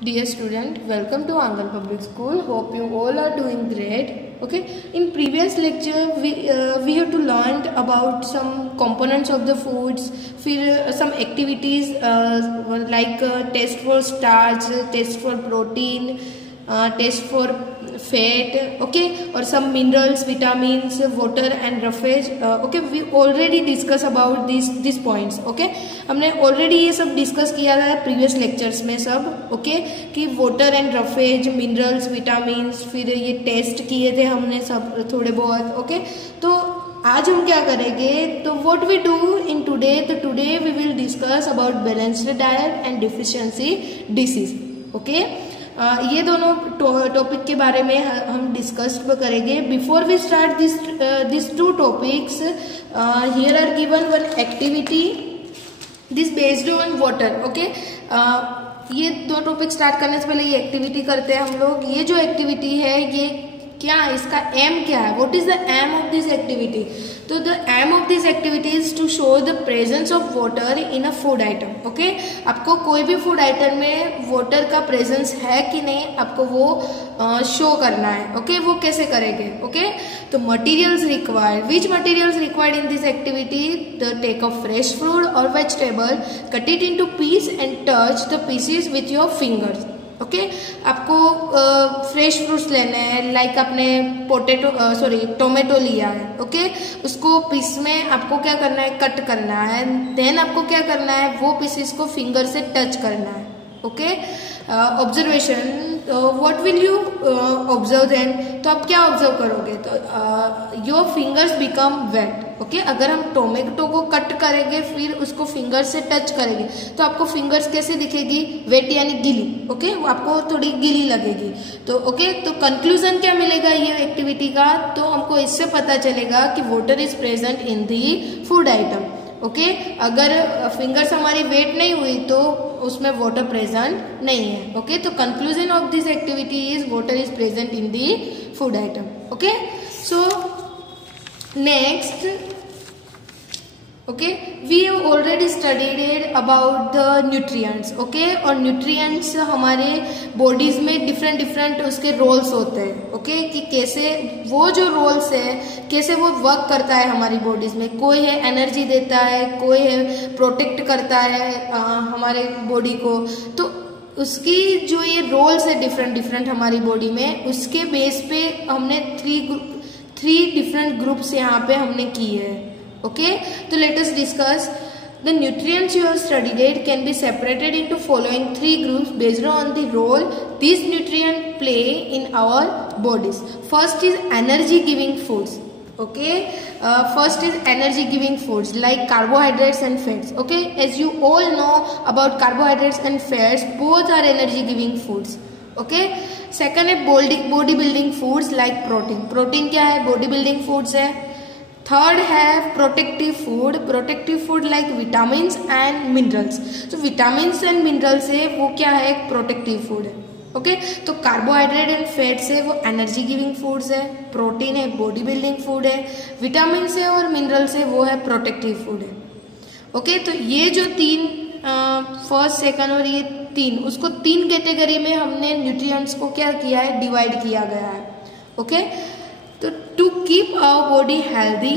Dear student, welcome to Angan Public School. Hope you all are doing great. Okay. In previous lecture, we have to learn about some components of the foods, some activities like test for starch, test for protein, test for fat, okay, or some minerals, vitamins, water and roughage. Okay, we already discuss about these points. Okay, हमने already ये सब discuss किया था previous lectures में सब. Okay कि water and roughage, minerals, vitamins, फिर ये टेस्ट किए थे हमने सब थोड़े बहुत. ओके, तो आज हम क्या करेंगे, तो what we do in today, तो today we will discuss about balanced diet and deficiency disease. Okay, ये दोनों टॉपिक के बारे में हम डिस्कस करेंगे. Before we start this two topics, here are given one activity this based on water. Okay, ये दो टॉपिक स्टार्ट करने से पहले ये एक्टिविटी करते हैं हम लोग. ये जो एक्टिविटी है ये क्या, इसका एम क्या है, what is the aim of this activity. तो the aim of this activity is to show the presence of water in a food item. Okay, आपको कोई भी फूड आइटम में वाटर का प्रेजेंस है कि नहीं आपको वो शो करना है. ओके, वो कैसे करेंगे. ओके, तो materials required, which materials required in this activity, the take of fresh fruit और vegetable, cut it into piece and touch the pieces with your fingers. Okay, आपको फ्रेश फ्रूट्स लेने हैं, लाइक आपने tomato लिया है. Okay, उसको piece में आपको क्या करना है, कट करना है. देन आपको क्या करना है, वो पीसेस को फिंगर से टच करना है. Okay, observation, what will you observe then, तो आप क्या ऑब्जर्व करोगे, तो your fingers become wet. Okay, अगर हम टोमेटो को कट करेंगे फिर उसको फिंगर से टच करेंगे तो आपको फिंगर्स कैसे दिखेगी, वेट यानी गीली. ओके, आपको थोड़ी गीली लगेगी. तो ओके, तो कंक्लूजन क्या मिलेगा ये एक्टिविटी का, तो हमको इससे पता चलेगा कि water is present in the food item. Okay, अगर फिंगर्स हमारी वेट नहीं हुई तो उसमें वाटर प्रेजेंट नहीं है. ओके, तो conclusion of this activity is water is present in the food item. Okay, so next, okay, we have already studied about the nutrients. okay, और nutrients हमारे बॉडीज में डिफरेंट उसके रोल्स होते हैं. Okay, कि कैसे वो जो रोल्स है कैसे वो वर्क करता है हमारी बॉडीज में. कोई है एनर्जी देता है, कोई है प्रोटेक्ट करता है हमारे बॉडी को. तो उसकी जो ये रोल्स है डिफरेंट हमारी बॉडी में, उसके बेस पे हमने थ्री डिफरेंट ग्रुप्स यहाँ पे हमने किए हैं. ओके, तो let us discuss the nutrients you have studied can be separated into following three groups based on the role this nutrient play in our bodies. First is energy giving foods. okay, first is energy giving foods like carbohydrates and fats. okay, as you all know about carbohydrates and fats, both are energy giving foods. okay, second है body building foods like protein. Protein क्या है, body building foods है. Third है protective food like vitamins and minerals. तो vitamins and minerals है वो क्या है, एक प्रोटेक्टिव फूड है. ओके, तो कार्बोहाइड्रेट एंड फैट्स है वो एनर्जी गिविंग फूड्स है. प्रोटीन है बॉडी बिल्डिंग फूड है. विटामिन्स है और मिनरल्स है वो है प्रोटेक्टिव फूड है. ओके, तो ये जो तीन फर्स्ट सेकंड और ये तीन, उसको तीन कैटेगरी में हमने न्यूट्रिएंट्स को क्या किया है, डिवाइड किया गया है. ओके, तो to keep our body healthy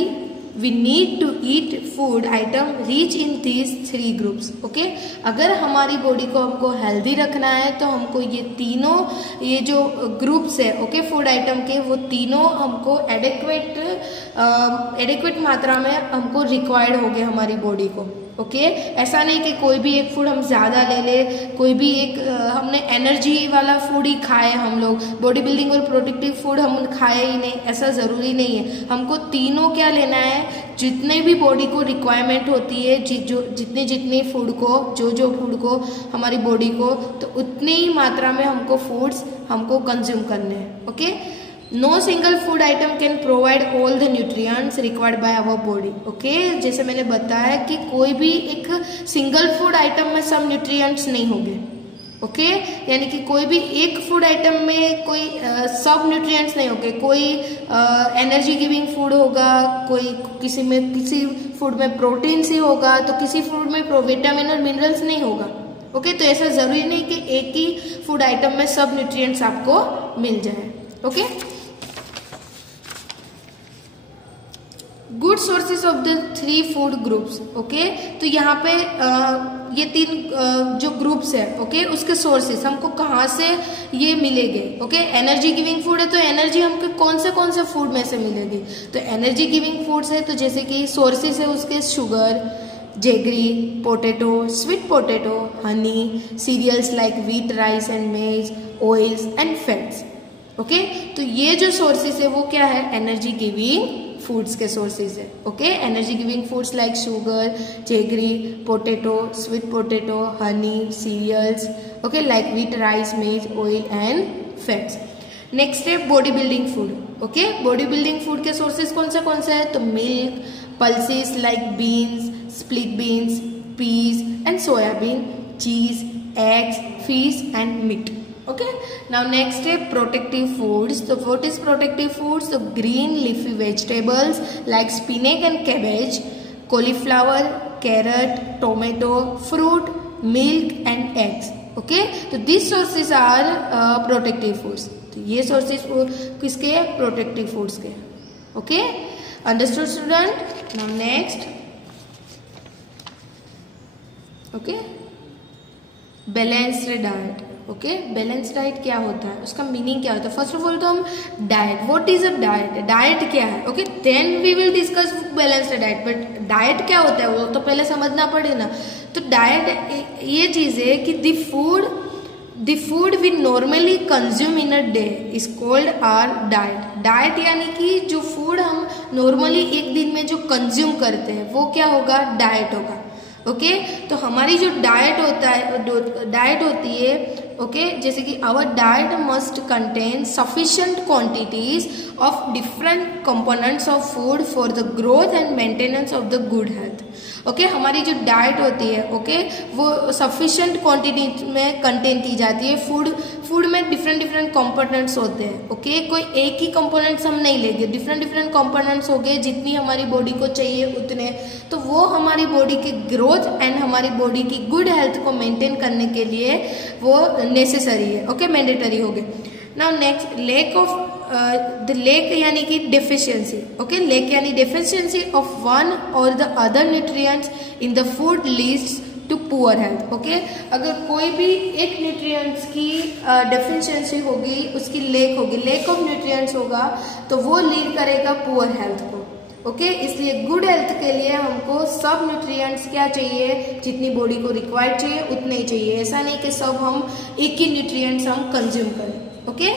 we need to eat food item rich in these three groups. Okay, अगर हमारी बॉडी को हमको हेल्दी रखना है तो हमको ये तीनों ये जो ग्रुप्स है ओके फूड आइटम के, वो तीनों हमको एडिक्वेट मात्रा में हमको रिक्वायर्ड होंगे हमारी बॉडी को. ओके, ऐसा नहीं कि कोई भी एक फूड हम ज़्यादा ले ले, कोई भी एक हमने एनर्जी वाला फूड ही खाए हम लोग, बॉडी बिल्डिंग और प्रोटेक्टिव फूड हम खाए ही नहीं, ऐसा ज़रूरी नहीं है. हमको तीनों क्या लेना है, जितने भी बॉडी को रिक्वायरमेंट होती है, जितनी फूड को जो फूड को हमारी बॉडी को, तो उतनी ही मात्रा में हमको फूड्स हमको कंज्यूम करने हैं. Okay, no single food item can provide all the nutrients required by our body. Okay, जैसे मैंने बताया कि कोई भी एक सिंगल फूड आइटम में सब न्यूट्रिएंट्स नहीं होंगे. ओके, यानी कि कोई भी एक फूड आइटम में कोई सब न्यूट्रिएंट्स नहीं होंगे. कोई एनर्जी गिविंग फूड होगा, कोई किसी फूड में प्रोटीन ही होगा, तो किसी फूड में विटामिन और मिनरल्स नहीं होगा. ओके, तो ऐसा जरूरी नहीं कि एक ही फूड आइटम में सब न्यूट्रिएंट्स आपको मिल जाए। Okay, good sources of the 3 food groups. Okay, तो यहाँ पे ये 3 जो ग्रुप्स है, ओके, उसके सोर्सेज हमको कहाँ से ये मिलेंगे। ओके, एनर्जी गिविंग फूड है तो एनर्जी हमको कौन से फूड में से मिलेगी, तो एनर्जी गिविंग फूड्स है तो जैसे कि सोर्सेज है उसके sugar, jaggery, potato, sweet potato, honey, cereals like wheat, rice and maize, oils and fats. Okay, तो ये जो सोर्सेज है वो क्या है, एनर्जी गिविंग फूड्स के सोर्सेज है। Okay, energy giving foods like sugar, jaggery, potato, sweet potato, honey, cereals, okay, like wheat, rice, maize, oil and fats. Next है body building food. Okay, body building food के sources कौन से है, तो milk, pulses like beans, split beans, peas and soybean, cheese, eggs, fish and meat. Okay, now next है protective foods. So what is protective foods? So green leafy vegetables like spinach and cabbage, cauliflower, carrot, tomato, fruit, milk and eggs. Okay, तो these sources are protective foods. तो ये sources किसके हैं, protective foods के। Okay, understood student? Now next, okay, balanced diet. Okay, balance diet क्या होता है, उसका मीनिंग क्या होता है। फर्स्ट ऑफ ऑल तो हम diet, what is a diet, diet क्या है। Okay, then we will discuss balanced diet, but diet क्या होता है वो तो पहले समझना पड़े ना। तो डाइट ये चीज है कि the food we normally consume in a day is called our diet. Diet यानी कि जो फूड हम नॉर्मली एक दिन में जो कंज्यूम करते हैं वो क्या होगा, डाइट होगा। ओके, तो हमारी जो डाइट होती है, ओके, जैसे कि our diet must contain sufficient quantities of different components of food for the growth and maintenance of the good health. Okay, हमारी जो डाइट होती है, ओके, वो सफिशिएंट क्वांटिटी में कंटेन की जाती है। फूड में डिफरेंट कंपोनेंट्स होते हैं। ओके, कोई एक ही कंपोनेंट्स हम नहीं लेंगे, डिफरेंट कंपोनेंट्स हो गए, जितनी हमारी बॉडी को चाहिए उतने, तो वो हमारी बॉडी की ग्रोथ एंड हमारी बॉडी की गुड हेल्थ को मेंटेन करने के लिए वो नेसेसरी है। ओके, मैंडेटरी हो गए। नाउ नेक्स्ट, लेक यानी कि डेफिशिएंसी। ओके, लेक यानी deficiency of one or the other nutrients in the food leads to poor health. Okay, अगर कोई भी एक न्यूट्रिएंट्स की डेफिशिएंसी होगी, उसकी लेक ऑफ न्यूट्रिएंट्स होगा, तो वो लीड करेगा पुअर हेल्थ को। ओके, इसलिए गुड हेल्थ के लिए हमको सब न्यूट्रिएंट्स क्या चाहिए, जितनी बॉडी को रिक्वायर्ड चाहिए उतने ही चाहिए। ऐसा नहीं कि सब हम एक ही न्यूट्रिएंट्स हम कंज्यूम करें। ओके,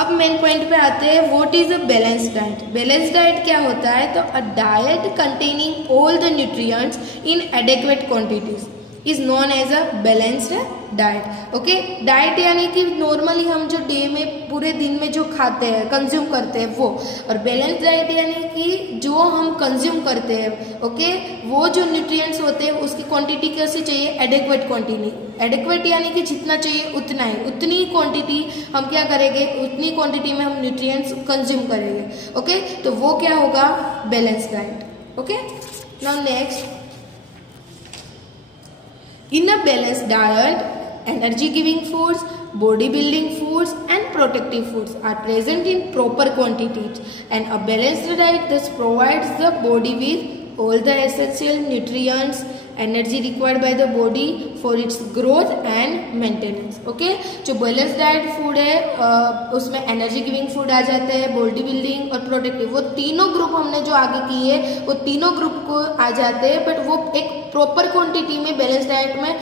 अब मेन पॉइंट पे आते हैं, what is a balance diet. Balance diet क्या होता है, तो a diet containing all the nutrients in adequate quantities is known as a balanced diet. Okay, diet यानी कि नॉर्मली हम जो डे में पूरे दिन में जो खाते हैं, कंज्यूम करते हैं वो, और बैलेंस डाइट यानी कि जो हम कंज्यूम करते हैं, ओके, वो जो न्यूट्रिएंट्स होते हैं उसकी क्वांटिटी कैसे चाहिए, एडेक्वेट क्वांटिटी। एडेक्वेट यानी कि जितना चाहिए उतना ही, उतनी क्वांटिटी हम क्या करेंगे, उतनी क्वांटिटी में हम न्यूट्रिएंट्स कंज्यूम करेंगे। ओके, तो वो क्या होगा, balance diet. Okay, now next, in a balanced diet, energy giving foods, body building foods and protective foods are present in proper quantities, and a balanced diet thus provides the body with all the essential nutrients, energy required by the body for its growth and maintenance. Okay, जो balance diet food है उसमें energy giving food आ जाते हैं, body building और protective, वो तीनों group हमने जो आगे किए वो तीनों ग्रुप को आ जाते हैं, बट वो एक प्रॉपर क्वांटिटी में बैलेंस डाइट में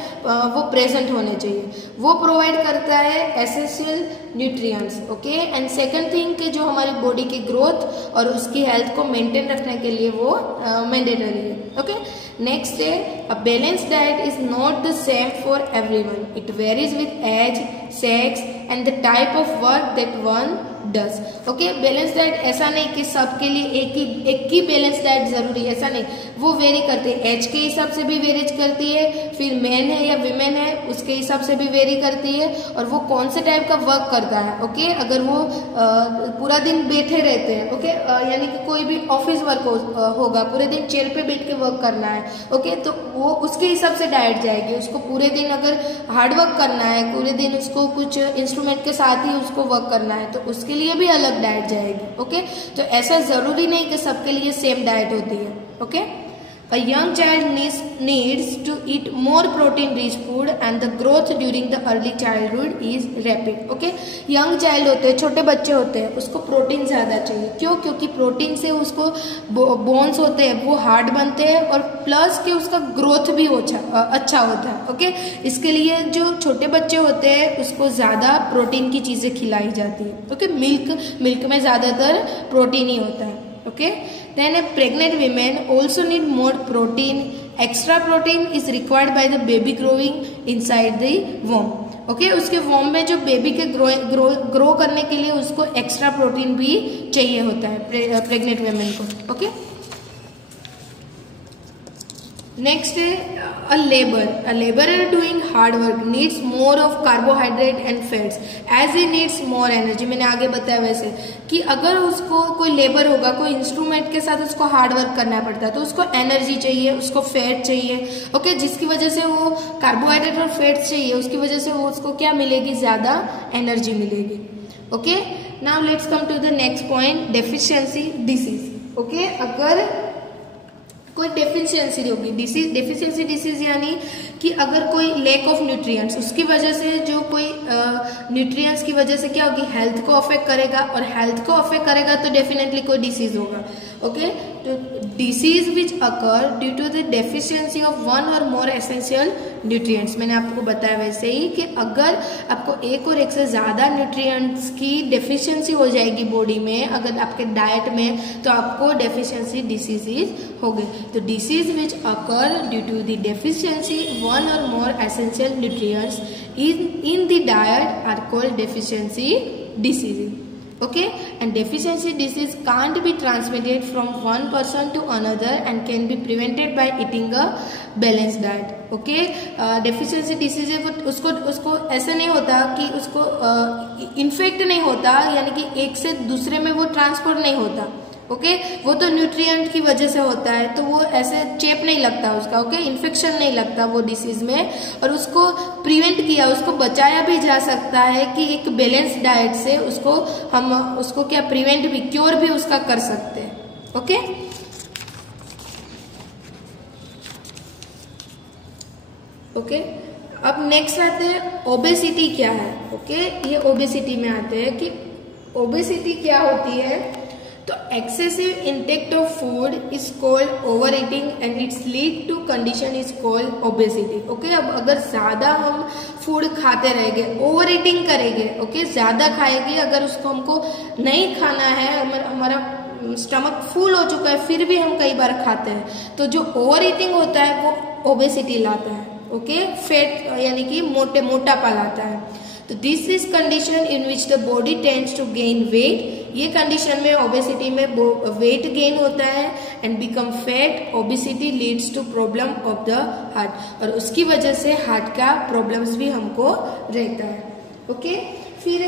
वो प्रेजेंट होने चाहिए। वो प्रोवाइड करता है essential nutrients. Okay, and second thing कि जो हमारी बॉडी की ग्रोथ और उसकी हेल्थ को मेंटेन रखने के लिए वो मैंडेटरी है। ओके, नेक्स्ट है, a balanced diet is not the same for everyone. It varies with age, sex and the type of work that one does. Okay, balance diet ऐसा नहीं कि सबके लिए एक ही बैलेंस डाइट जरूरी, ऐसा नहीं, वो वेरी करती है, एज के हिसाब से भी वेरी करती है, फिर मैन है या विमेन है उसके हिसाब से भी वेरी करती है, और वो कौन से टाइप का वर्क करता है। ओके, अगर वो पूरा दिन बैठे रहते हैं, ओके, यानी कि कोई भी ऑफिस वर्क होगा, पूरे दिन चेयर पे बैठ के वर्क करना है, ओके, तो वो उसके हिसाब से डाइट जाएगी। उसको पूरे दिन अगर हार्ड वर्क करना है, पूरे दिन उसको कुछ इंस्ट्रूमेंट के साथ ही उसको वर्क करना है, तो उसके लिए भी अलग डाइट जाएगी। ओके, तो ऐसा जरूरी नहीं कि सबके लिए सेम डाइट होती है। Okay, A young child needs to eat more protein rich food and the growth during the early childhood is rapid. Okay, young child होते हैं, छोटे बच्चे होते हैं, उसको प्रोटीन ज़्यादा चाहिए। क्यों? क्योंकि प्रोटीन से उसको बोन्स होते हैं वो हार्ड बनते हैं, और प्लस के उसका ग्रोथ भी अच्छा होता है। ओके, इसके लिए जो छोटे बच्चे होते हैं उसको ज़्यादा प्रोटीन की चीज़ें खिलाई जाती है। ओके, मिल्क में ज़्यादातर प्रोटीन ही होता है। Okay, then a pregnant women also need more protein. Extra protein is required by the baby growing inside the womb. Okay, उसके वॉम में जो बेबी के ग्रो करने के लिए उसको एक्स्ट्रा प्रोटीन भी चाहिए होता है प्रेग्नेंट वुमेन को। ओके, नेक्स्ट है a laborer doing hard work needs more of carbohydrate and fats as he needs more energy। मैंने आगे बताया वैसे कि अगर उसको कोई लेबर होगा, कोई इंस्ट्रूमेंट के साथ उसको हार्ड वर्क करना पड़ता है, तो उसको एनर्जी चाहिए, उसको फैट चाहिए। ओके, जिसकी वजह से वो कार्बोहाइड्रेट और फैट्स चाहिए, उसकी वजह से वो उसको क्या मिलेगी, ज़्यादा एनर्जी मिलेगी। Okay, now let's come to the next point, deficiency disease. Okay, अगर कोई डेफिशिएंसी होगी, डेफिशिएंसी डिसीज यानी कि अगर कोई लैक ऑफ न्यूट्रिएंट्स, उसकी वजह से जो कोई न्यूट्रिएंट्स की वजह से क्या होगी, हेल्थ को अफेक्ट करेगा, और हेल्थ को अफेक्ट करेगा तो डेफिनेटली कोई डिसीज होगा। ओके, तो disease which occur due to the deficiency of one or more essential nutrients. मैंने आपको बताया वैसे ही कि अगर आपको एक और एक से ज़्यादा न्यूट्रिएंट्स की डेफिशिएंसी हो जाएगी बॉडी में, अगर आपके डाइट में, तो आपको डेफिशिएंसी डिसीजेज हो गई। तो disease which occur due to the deficiency one or more essential nutrients in the diet are called deficiency diseases. Okay, and deficiency disease can't be transmitted from one person to another and can be prevented by eating a balanced diet. Okay, deficiency disease है उसको ऐसा नहीं होता कि उसको infect नहीं होता, यानी कि एक से दूसरे में वो ट्रांसफर नहीं होता। ओके, वो तो न्यूट्रिएंट की वजह से होता है, तो वो ऐसे चेप नहीं लगता उसका। ओके, इन्फेक्शन नहीं लगता वो डिसीज में, और उसको प्रिवेंट किया, उसको बचाया भी जा सकता है कि एक बैलेंस डाइट से हम उसको क्या प्रिवेंट भी, क्योर भी उसका कर सकते हैं। ओके, ओके, अब नेक्स्ट आते हैं ओबेसिटी क्या है। ओके, ये ओबेसिटी में आते हैं कि ओबेसिटी क्या होती है। तो excessive intake of food is called over eating and its lead to condition is called obesity. Okay, अब अगर ज्यादा हम फूड खाते रहेंगे, ओवर ईटिंग करेंगे, ओके, ज्यादा खाएंगे, अगर उसको हमको नहीं खाना है, हमारा स्टमक फुल हो चुका है, फिर भी हम कई बार खाते हैं, तो जो ओवर ईटिंग होता है वो ओबेसिटी लाता है। ओके, फैट यानी कि मोटापा लाता है। तो this is condition in which the body tends to gain weight. ये कंडीशन में ओबेसिटी में वेट गेन होता है and become fat. Obesity leads to problem of the heart, और उसकी वजह से हार्ट का प्रॉब्लम्स भी हमको रहता है। ओके, फिर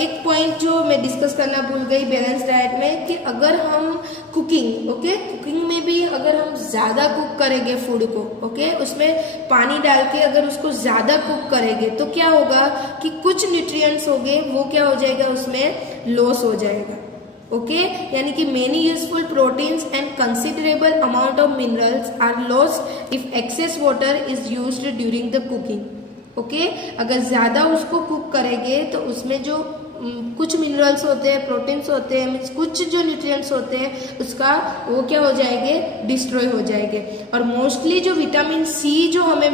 एक पॉइंट जो मैं डिस्कस करना भूल गई बैलेंस डाइट में, कि अगर हम कुकिंग, ओके, कुकिंग में भी अगर हम ज्यादा कुक करेंगे फूड को, ओके, उसमें पानी डाल के अगर उसको ज्यादा कुक करेंगे, तो क्या होगा कि कुछ न्यूट्रिएंट्स होंगे वो क्या हो जाएगा, उसमें लॉस हो जाएगा। ओके, यानी कि many useful proteins and considerable amount of minerals are lost if excess water is used during the cooking. Okay, अगर ज्यादा उसको कुक करेंगे तो उसमें जो कुछ मिनरल्स होते हैं, प्रोटीन्स होते हैं, मीन्स कुछ जो न्यूट्रिएंट्स होते हैं उसका वो क्या हो जाएंगे, डिस्ट्रॉय हो जाएंगे। और मोस्टली जो विटामिन सी जो हमें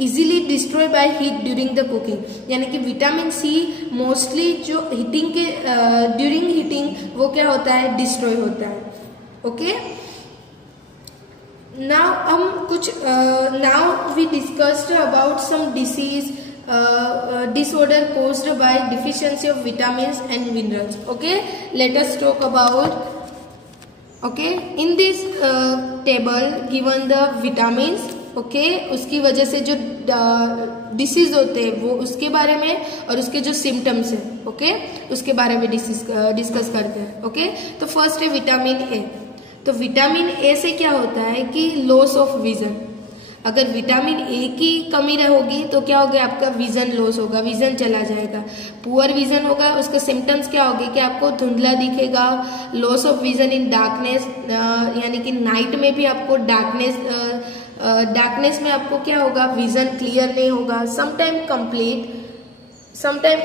easily destroy by heat during the cooking, यानी कि विटामिन सी मोस्टली जो हीटिंग के ड्यूरिंग हीटिंग वो क्या होता है, डिस्ट्रॉय होता है। ओके, नाउ हम कुछ now we discussed about some disease disorder caused by deficiency of vitamins and minerals. Okay, let us talk about, okay, in this table given the vitamins, okay, उसकी वजह से जो डिसीज होते हैं वो उसके बारे में, और उसके जो सिम्टम्स है, ओके, उसके बारे में डिस्कस करते हैं. ओके, तो फर्स्ट है विटामिन ए. तो विटामिन ए से क्या होता है कि लॉस ऑफ विजन. अगर विटामिन ए की कमी होगी तो क्या होगा, आपका विजन लॉस होगा, विजन चला जाएगा, पुअर विजन होगा. उसके सिम्टम्स क्या होंगे कि आपको धुंधला दिखेगा, loss of vision in darkness, यानी कि नाइट में भी आपको डार्कनेस में आपको क्या होगा, विजन क्लियर नहीं होगा. Sometime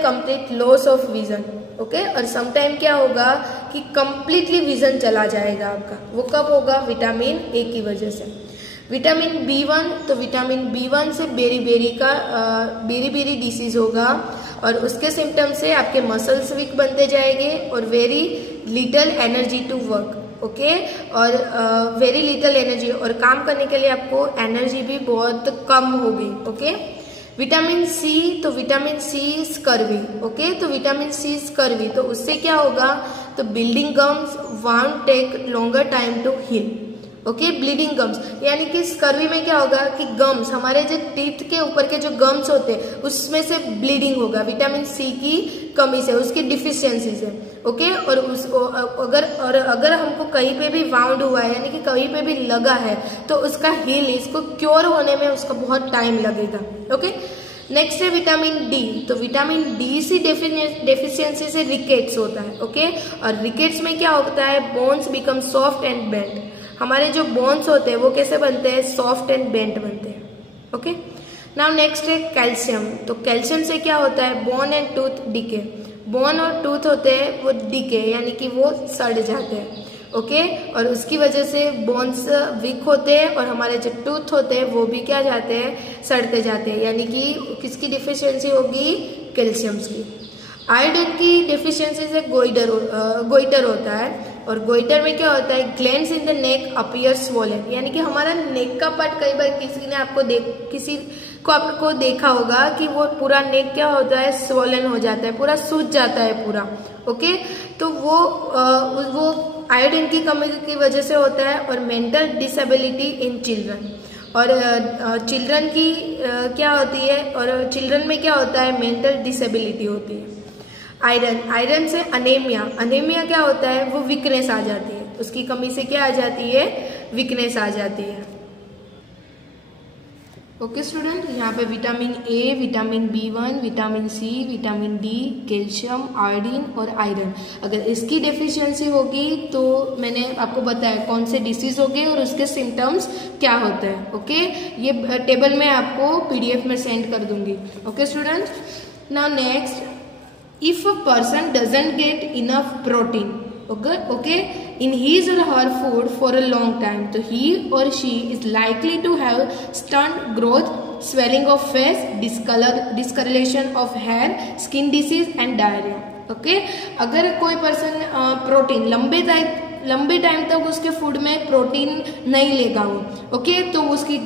complete loss of vision. Okay, और समटाइम क्या होगा कि कंप्लीटली विजन चला जाएगा आपका. वो कब होगा, विटामिन ए की वजह से. विटामिन B1, तो विटामिन B1 से बेरी डिसीज होगा, और उसके सिम्टम से आपके मसल्स वीक बनते जाएंगे और very little energy to work. Okay, और वेरी लिटल एनर्जी, और काम करने के लिए आपको एनर्जी भी बहुत कम होगी. ओके, विटामिन सी, तो विटामिन सी स्कर्वी. ओके, तो विटामिन सी स्कर्वी, तो उससे क्या होगा, तो bleeding gums won't take longer time to heal. Okay, bleeding gums, यानी कि स्कर्वी में क्या होगा कि गम्स, हमारे जो टीथ के ऊपर के जो गम्स होते हैं उसमें से ब्लीडिंग होगा, विटामिन सी की कमी से, उसकी डिफिशियंसी से. ओके, और अगर हमको कहीं पे भी वाउंड हुआ है, यानी कि कहीं पे भी लगा है, तो उसका हील, इसको क्योर होने में उसका बहुत टाइम लगेगा. ओके, नेक्स्ट है विटामिन डी. तो विटामिन डी सी डेफिशिएंसी से रिकेट्स होता है. ओके, और रिकेट्स में क्या होता है, bones become soft and bent. हमारे जो बोन्स होते हैं वो कैसे बनते हैं, सॉफ्ट एंड बेंट बनते हैं. ओके, नाउ नेक्स्ट है कैल्शियम. तो कैल्शियम से क्या होता है, bone and tooth decay. Bone और टूथ होते हैं वो डिके, यानी कि वो सड़ जाते हैं. ओके, और उसकी वजह से बोन्स वीक होते हैं, और हमारे जो टूथ होते हैं वो भी क्या जाते हैं, सड़ते जाते हैं. यानी कि किसकी डिफिशियंसी होगी, कैल्शियम्स की. आयोडीन की डिफिशियंसी से गोइटर होता है, और गोइटर में क्या होता है, glands in the neck appear swollen. यानी कि हमारा नेक का पार्ट, कई बार किसी को आपको देखा होगा कि वो पूरा नेक क्या होता है, स्वोलन हो जाता है, पूरा सूज जाता है पूरा. ओके, तो वो आयोडीन की कमी की वजह से होता है. और मेंटल डिसेबिलिटी इन चिल्ड्रन, और चिल्ड्रन की क्या होती है, और चिल्ड्रन में क्या होता है, मेंटल डिसेबिलिटी होती है. आयरन से अनेमिया क्या होता है, वो वीकनेस आ जाती है, उसकी कमी से क्या आ जाती है, वीकनेस आ जाती है. ओके स्टूडेंट, यहाँ पे vitamin A, vitamin B1, vitamin C, vitamin D, calcium, iodine और आयरन, अगर इसकी डेफिशिएंसी होगी तो मैंने आपको बताया कौन से डिसीज होंगे और उसके सिम्टम्स क्या होते हैं. ओके, ये टेबल मैं आपको PDF में सेंड कर दूंगी. Okay student, now next, if a person doesn't get enough protein, okay, in his or her food for a long time, so he or she is likely to have stunt growth, swelling of face, discoloration of hair, skin disease and diarrhea. Okay, अगर कोई person protein लंबे time तक उसके food में protein नहीं लेगा वो, okay, तो उसकी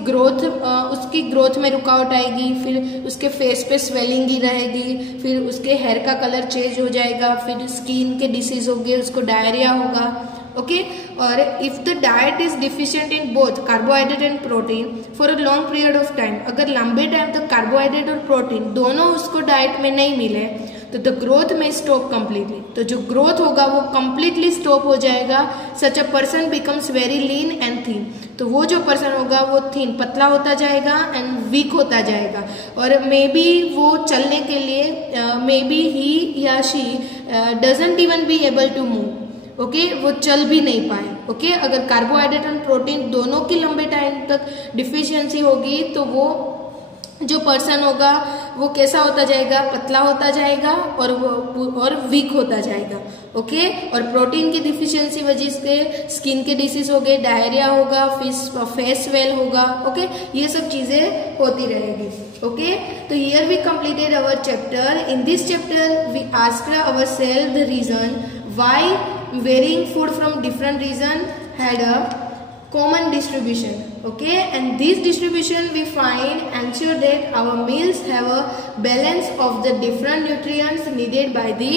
ग्रोथ में रुकावट आएगी, फिर उसके फेस पे स्वेलिंग ही रहेगी, फिर उसके हेयर का कलर चेंज हो जाएगा, फिर स्किन के डिसीज होंगे, उसको डायरिया होगा. ओके, और if the diet is deficient in both carbohydrate and protein for a long period of time, अगर लंबे टाइम तक कार्बोहाइड्रेट और प्रोटीन दोनों उसको डाइट में नहीं मिले तो द ग्रोथ में स्टॉप कम्प्लीटली, तो जो ग्रोथ होगा वो कम्प्लीटली स्टॉप हो जाएगा. Such a person becomes very lean and thin, तो वो जो पर्सन होगा वो थीन, पतला होता जाएगा एंड वीक होता जाएगा, और मे बी वो चलने के लिए मे बी ही या she doesn't even be able to move. Okay, वो चल भी नहीं पाए. ओके, अगर कार्बोहाइड्रेट और प्रोटीन दोनों की लंबे टाइम तक डिफिशियंसी होगी तो वो जो पर्सन होगा वो कैसा होता जाएगा, पतला होता जाएगा और वीक होता जाएगा. ओके, और प्रोटीन की डिफिशियंसी वजह से स्किन के डिसीज हो गए, डायरिया होगा, फेस स्वेल होगा. ओके, ये सब चीजें होती रहेगी. ओके, तो here we completed our chapter. In this chapter we asked ourselves the reason why varying food from different region had a common distribution. Okay, and this distribution we find ensure that our meals have a balance of the different nutrients needed by the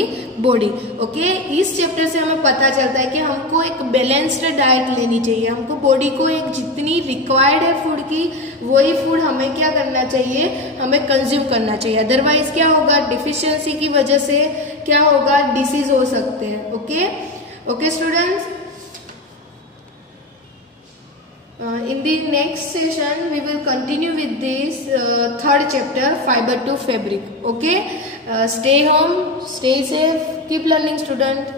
body. Okay, इस chapter से हमें पता चलता है कि हमको एक balanced diet लेनी चाहिए, हमको बॉडी को एक जितनी रिक्वायर्ड है फूड की वही फूड हमें क्या करना चाहिए, हमें कंज्यूम करना चाहिए. अदरवाइज क्या होगा, डिफिशियंसी की वजह से क्या होगा, डिसीज हो सकते हैं. Okay students, in the next session we will continue with this third chapter, fiber to fabric. Okay, stay home, stay safe, keep learning student.